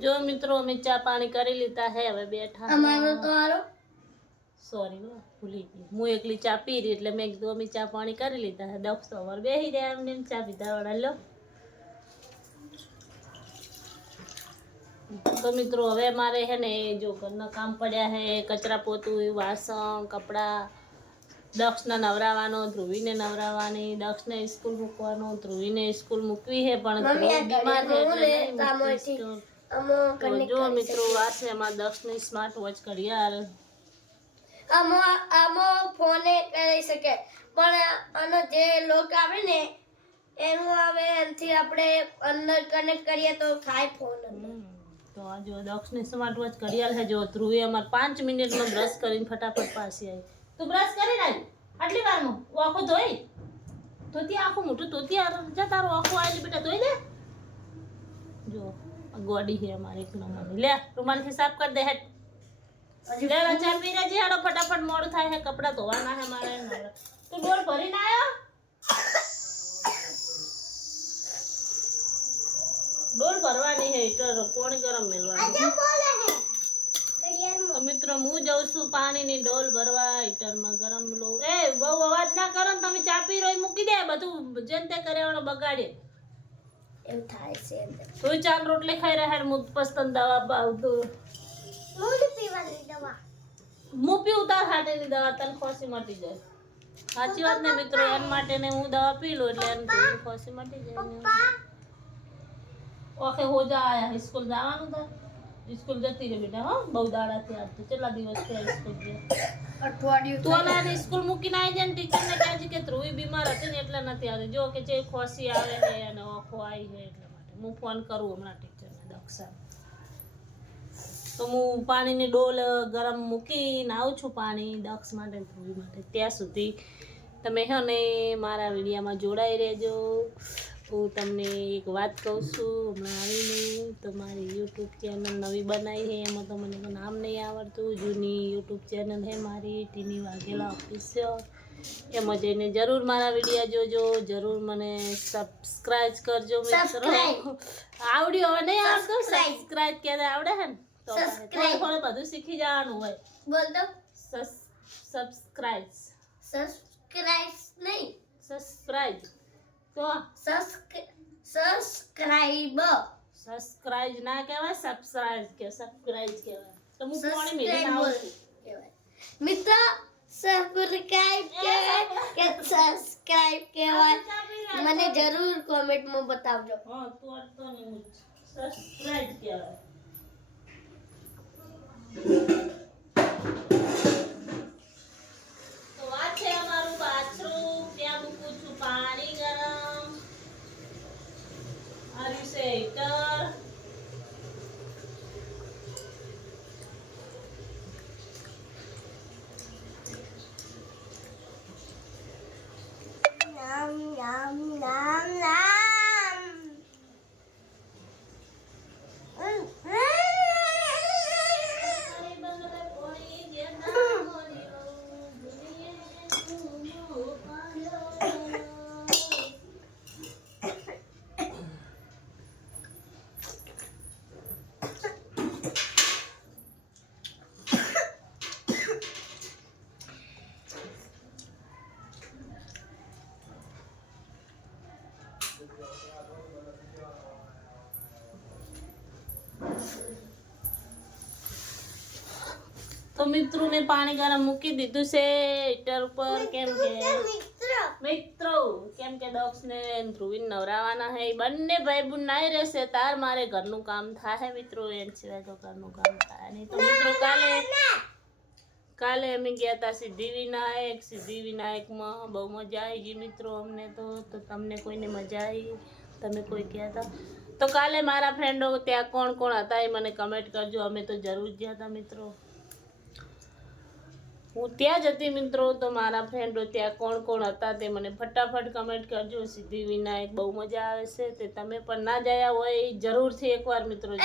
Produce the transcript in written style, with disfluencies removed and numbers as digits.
જો મિત્રો અમે ચા પાણી કરી લીધા હે હવે બેઠા અમારો તો આરો સોરી ભૂલી ગઈ હું એકલી ચા પી રહી એટલે મેં કીધું અમે ચા પાણી કરી લીધા હે દક્ષ તો અમારે બેસી રહ્યા એમને એમ ચા પીધા વાળા લો તો મિત્રો હવે મારે હે ને જો ઘરના કામ પડ્યા હે કચરા પોતું વાસણ કપડા દક્ષને નવરાવાનો ધ્રુવીને નવરાવાની દક્ષને સ્કૂલ મૂકવાનો ધ્રુવીને સ્કૂલ મૂકવી હે પણ ધ્રુવ બીમાર છે એટલે નહીં મૂકતી તો જો મિત્રો આ છે એમાં દક્ષની સ્માર્ટ વોચ ઘડિયાળ આમો ફોને કરી શકે પણ આનો જે લોક આવે ને એનું આવે એનથી આપણે અંદર કનેક્ટ કરીએ તો થાય ફોન તો આ જો દક્ષની સ્માર્ટ વોચ ઘડિયાળ છે જો ધ્રુવે અમારે 5 મિનિટમાં બ્રશ કરીને ફટાફટ પાછી આવી તું બ્રશ કરી નાખ આટલી વારમાં આખું ધોઈ ધોતી આખું મોટું ધોતી જા તારું આખું આવી બેટા ધોઈ દે જો આ ગોડી છે અમારી એક નંબરની લે રૂમાલથી સાફ કરી દે હેટ લે ચા પી રે જી હાડો ફટાફટ મોડું થાય છે કપડાં ધોવાના છે મારે તું ડોલ ભરીને આવ્યો ડોલ ભરવાની છે હીટર પાણી ગરમ મેલવાની તો મિત્રો હું જાઉં છું પાણીની ડોલ ભરવા હીટરમાં ગરમ લઉં એ બહુ અવાજ ના કરો ને તમે ચા પી રહી મૂકી દે બધું જેમ તે કર્યાવાળો બગાડે એમ થાય છે તું ચાલ રોટલી ખાઈ રહ્યા હું પસંદ દવા પાવતું હું પીવાની દવા હું પીવું તાર હાટેની દવા તને ખોસી મટી જાય સાચી વાત ને મિત્રો એન માટે ને હું દવા પી લઉં એટલે એને ખોસી મટી જાય ઓકે હો જા આયા સ્કૂલ જવાનું તો સ્કૂલ જતી રે બેટા હો બહુ દાડા થયા તો કેટલા દિવસ થયા સ્કૂલ ગયા અઠવાડિયું તો ના સ્કૂલ મૂકીને આવી જાય ને ટીચરને કહે છે કે ધ્રુવી બીમાર હતી ને એટલે નથી આવતી જો કે જે ખોસી આવે છે અને ઓખો આવી છે એટલા માટે હું ફોન કરું હમણાં ટીચરને દક્ષા તો હું પાણીની ડોલ ગરમ મૂકીને આવું છું પાણી દક્ષ માટે ધ્રુવી માટે ત્યાં સુધી તમે હે ને મારા વિડીયોમાં જોડાઈ રહેજો હું તમને એક વાત કહું છું હમણાં આવીને તો મારી યુટ્યુબ ચેનલ નવી બનાવી છે એમાં તો મને નામ નહીં આવડતું જૂની યુટ્યુબ ચેનલ છે મારી ટીની વાઘેલા ઓફિશિયલ એમાં જઈને જરૂર મારા વિડીયો જોજો જરૂર મને સબસ્ક્રાઇબ કરજો મિત્રો આવડ્યું હવે નહીં આવડતું સબસ્ક્રાઇબ ક્યારે આવડે છે ને તો થોડું બધું શીખી જવાનું હોય બોલ દો સબસ્ક્રાઇબ નહીં સબસ્ક્રાઇબ તો સબસ્ક્રાઇબ ના કહેવાય સબસ્ક્રાઇબ કહેવાય તો હું કોણે મેલી આવું છું મિત્ર સબસ્ક્રાઇબ કે સબસ્ક્રાઇબ કહેવાય મને જરૂર કોમેન્ટમાં બતાવજો હા તું અડતો નહીં સબસ્ક્રાઇબ કહેવાય તો આ છે અમારું બાથરૂમ ત્યાં મૂકું છું પાણી ગરમ આ છે હીટર નામ નામ નામ નામ તો મિત્રો મેં પાણી ગરમ મૂકી દીધું છે હીટર ઉપર કેમ કે મિત્રો કેમ કે દક્ષને ધ્રુવીને નવરાવાના હે બંને ભાઈ બુન નાઈ રહેશે તાર મારે ઘરનું કામ થાય મિત્રો એન સિવાય તો ઘરનું કામ થાય નહીં તો મિત્રો કાલે અમે ગયા હતા સિદ્ધિ વિનાયકમાં બહુ મજા આવી ગઈ મિત્રો અમને તો તમને કોઈને મજા આવી તમે કોઈ ગયા હતા તો કાલે મારા ફ્રેન્ડો ત્યાં કોણ કોણ હતા એ મને કમેન્ટ કરજો અમે તો જરૂર ગયા હતા મિત્રો હું ત્યાં જ હતી મિત્રો તો મારા ફ્રેન્ડો ત્યાં કોણ કોણ હતા તે મને ફટાફટ કમેન્ટ કરજો સિદ્ધિ વિનાયક બહુ મજા આવે છે તે તમે પણ ના જયા હોય જરૂરથી એકવાર મિત્રો